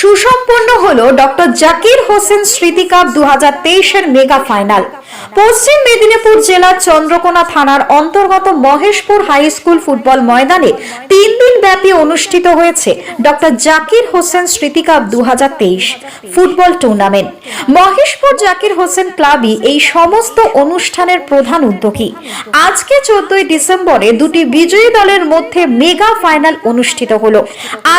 সুসম্পন্ন হলো ডক্টর জাকির হোসেন স্মৃতি কাপ দু হাজার মেগা ফাইনাল। পশ্চিম মেদিনীপুর জেলার চন্দ্রকোনা থানার অন্তর্গত মহেশপুর হাই স্কুল ফুটবল ময়দানে তিন দিন ব্যাপী অনুষ্ঠিত হয়েছে ডক্টর জাকির হোসেন স্মৃতি কাপ দু ফুটবল টুর্নামেন্ট। মহেশপুর জাকির হোসেন ক্লাবই এই সমস্ত অনুষ্ঠানের প্রধান উদ্যোগী। আজকে চোদ্দই ডিসেম্বরে দুটি বিজয়ী দলের মধ্যে মেগা ফাইনাল অনুষ্ঠিত হলো।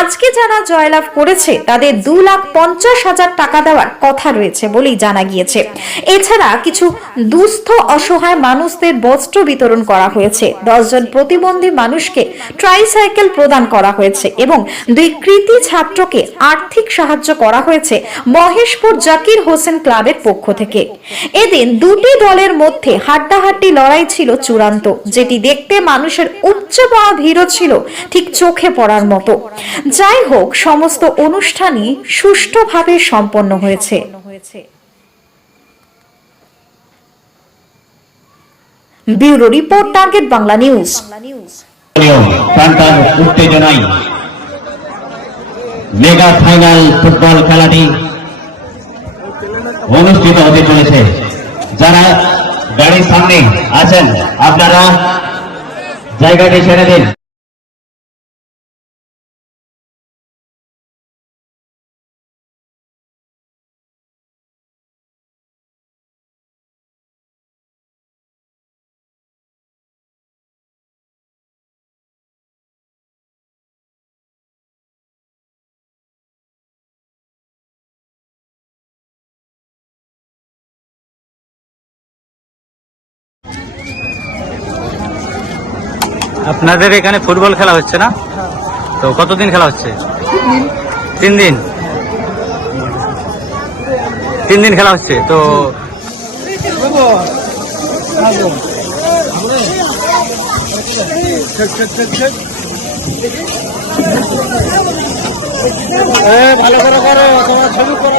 আজকে যারা জয়লাভ করেছে তাদের দু লাখ পঞ্চাশ হাজার টাকা দেওয়ার কথা রয়েছে বলেই জানা গিয়েছে। এছাড়া কিছু দুস্থ অসহায় মানুষদের বস্ত্র বিতরণ করা হয়েছে। দশজন প্রতিবন্ধী মানুষকে ট্রাইসাইকেল প্রদান করা হয়েছে এবং দুই কৃতি ছাত্রকে আর্থিক সাহায্য করা হয়েছে মহেশপুর জাকির হোসেন ক্লাবের পক্ষ থেকে। এদিন দুটি দলের মধ্যে হাড্ডাহাড্ডি লড়াই ছিল চূড়ান্ত, যেটি দেখতে মানুষের উপচে পাওয়া ভিড়ও ছিল, ঠিক চোখে পড়ার মতো। যাই হোক, সমস্ত অনুষ্ঠানই সুষ্ঠুভাবে সম্পন্ন হয়েছে। Bureau report target Bangla news. উত্তেজনায় মেগা ফাইনাল ফুটবল খেলাটি অনুষ্ঠিত হতে চলেছে। যারা গাড়ির সামনে আছেন আপনারা জায়গাটি ছেড়ে দিন। আপনাদের এখানে ফুটবল খেলা হচ্ছে না? তো কতদিন খেলা হচ্ছে? তিন দিন। তিন দিন খেলা হচ্ছে, তো ভালো করে করো, তোমার ছবি করা।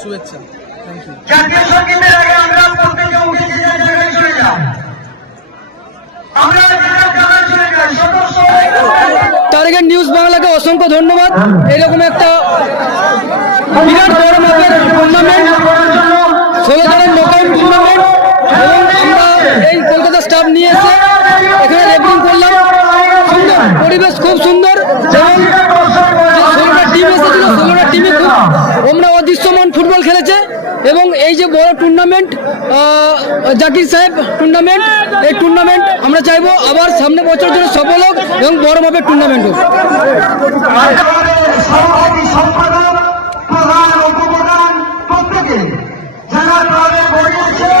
শুভেচ্ছা। থ্যাংক ইউ জাতীয় সঙ্গীতের আগে আমরা প্রত্যেকে উঠে যে জায়গায় চলে যাই আমরা যে যার জায়গায় চলে যাই সদস্য টার্গেট নিউজ বাংলাকে অসংখ্য ধন্যবাদ। এরকম একটা বিরাট বড় মাপের টুর্নামেন্ট ষোলো জনের নকআউট টুর্নামেন্ট এবং আমরা এই কলকাতা স্টাফ নিয়ে এসে এখানে রেকর্ডিং করলাম। সুন্দর পরিবেশ খুব সুন্দর। এবং ফুটবল খেলেছে এবং এই যে বড় টুর্নামেন্ট জাকির সাহেব টুর্নামেন্ট এই টুর্নামেন্ট আমরা চাইব আবার সামনে বছর জন্য সফল হোক এবং বড় মাপের টুর্নামেন্ট হোক। প্রধান উপপ্রধান প্রত্যেকে, যারা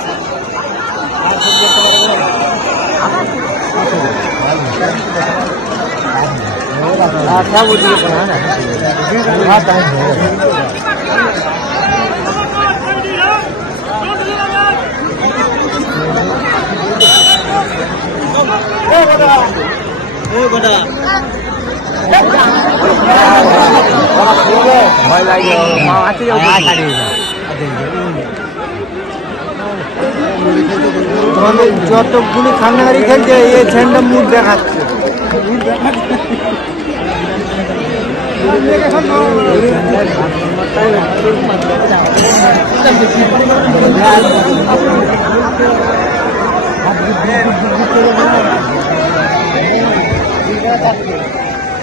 এসতে বলছো তোমাদের যতগুলি খান্নাগাড়ি খেলছে এই ছেলেটা মুখ দেখাচ্ছে প্লেয়ারদেরকে অতি সত্বর মাঠের মধ্যে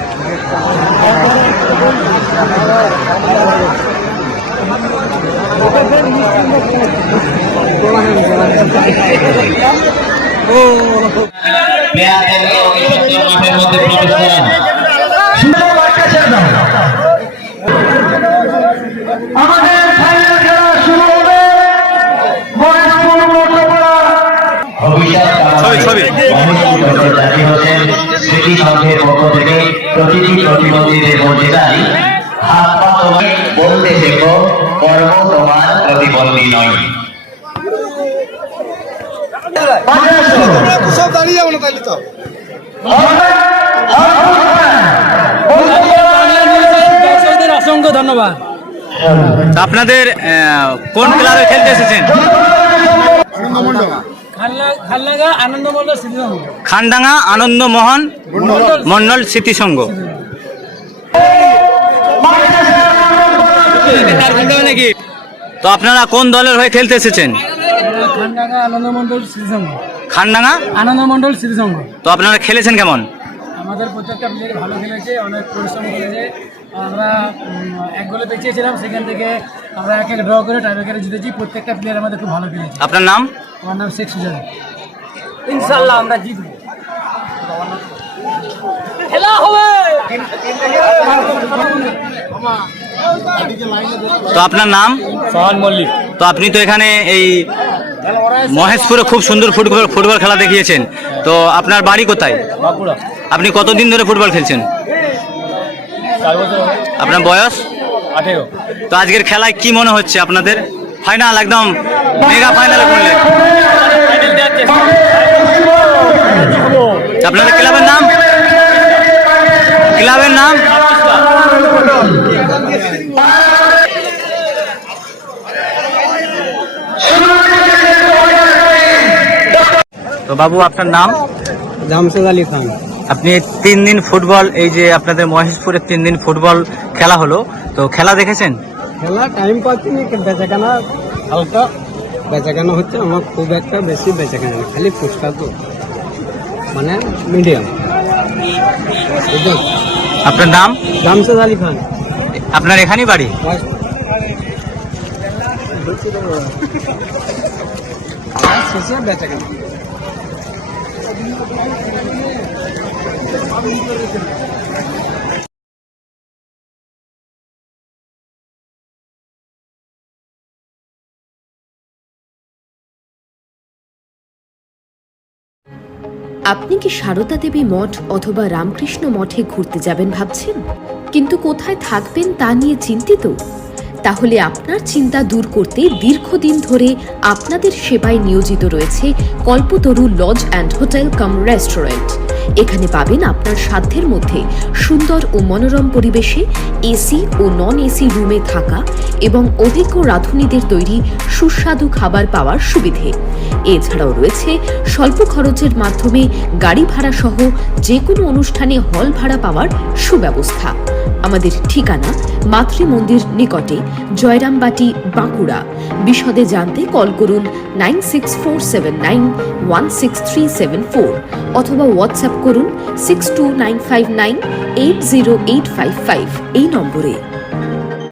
প্রবেশ করান সুন্দর বার্তা ছেড়ে দাও আমাদের ফাইনাল খেলা শুরু হবে মহেশপুর ভবিষ্যৎ ছবি, ছবি। স্মৃতি সংঘের প্রতিটি প্রতিবন্ধীদের মর্যাদায় হাত তোমার বলতে শেখো কর্ম তোমার প্রতিবন্ধী নয়। সব দাঁড়িয়ে যাব না তাহলে তো অসংখ্য ধন্যবাদ। আপনাদের কোন ক্লাবে খেলতে এসেছেন? খালনাগা আনন্দমোহন মন্ডল স্মৃতিসংঘ তো আপনারা কোন দলের হয়ে খেলতে এসেছেন? খানডাঙ্গা আনন্দ মন্ডল মন্ডল তো আপনারা খেলেছেন কেমন? আমাদের প্রত্যেকটা প্লেয়ার ভালো খেলেছে অনেক পরিশ্রম করেছে। আমরা এক গোলে পেছিয়েছিলাম সেখান থেকে আমরা এক এক ড্র করে টাইব্রেকারে জিতেছি। প্রত্যেকটা প্লেয়ার আমাদের খুব ভালো খেলেছে। আপনার নাম? আমার নাম শেখ সুজন ইনশাল্লাহ আমরা জিতবো। খেলা হবে। তো আপনার নাম? সোহান মল্লিক। তো আপনি তো এখানে এই মহেশপুরে খুব সুন্দর ফুটবল ফুটবল খেলা দেখিয়েছেন। তো আপনার বাড়ি কোথায়? আপনি কতদিন ধরে ফুটবল খেলছেন? আপনার বয়স? আঠেরো। তো আজকের খেলায় কি মনে হচ্ছে আপনাদের? ফাইনাল একদম মেগা ফাইনালে পড়লেন আপনাদের ক্লাবের নাম? তো বাবু আপনার নাম? জামশেদ আলী খান। আপনি তিন দিন ফুটবল এই যে আপনাদের মহেশপুরে তিন দিন ফুটবল খেলা হলো তো খেলা দেখেছেন? খেলা টাইম পাচ্ছি বেচাকেনা হালকা। বেচাকেনা হচ্ছে আমার খুব একটা বেশি বেচাকেনা না খালি ফুচকা তো। মানে মিডিয়াম আপনার নাম? জামশেদ আলী খান। আপনার এখানেই বাড়ি? শেষে আপনি কি সারদা দেবী মঠ অথবা রামকৃষ্ণ মঠে ঘুরতে যাবেন ভাবছেন? কিন্তু কোথায় থাকবেন তা নিয়ে চিন্তিত? তাহলে আপনার চিন্তা দূর করতে দীর্ঘদিন ধরে আপনাদের সেবায় নিয়োজিত রয়েছে Kalpataru lodge and hotel cum restaurant. এখানে পাবেন আপনার সাধ্যের মধ্যে সুন্দর ও মনোরম পরিবেশে এসি ও নন এসি রুমে থাকা এবং অভিজ্ঞ রাঁধুনিদের তৈরি সুস্বাদু খাবার পাওয়ার সুবিধে। এছাড়াও রয়েছে স্বল্প খরচের মাধ্যমে গাড়ি ভাড়া সহ যে কোনো অনুষ্ঠানে হল ভাড়া পাওয়ার সুব্যবস্থা। আমাদের ঠিকানা মাতৃ মন্দির নিকটে জয়রামবাটি, বাঁকুড়া। বিশদে জানতে কল করুন nine six four seven nine one six three seven four. অথবা হোয়াটসঅ্যাপ করুন six two nine five nine eight zero eight five five এই নম্বরে।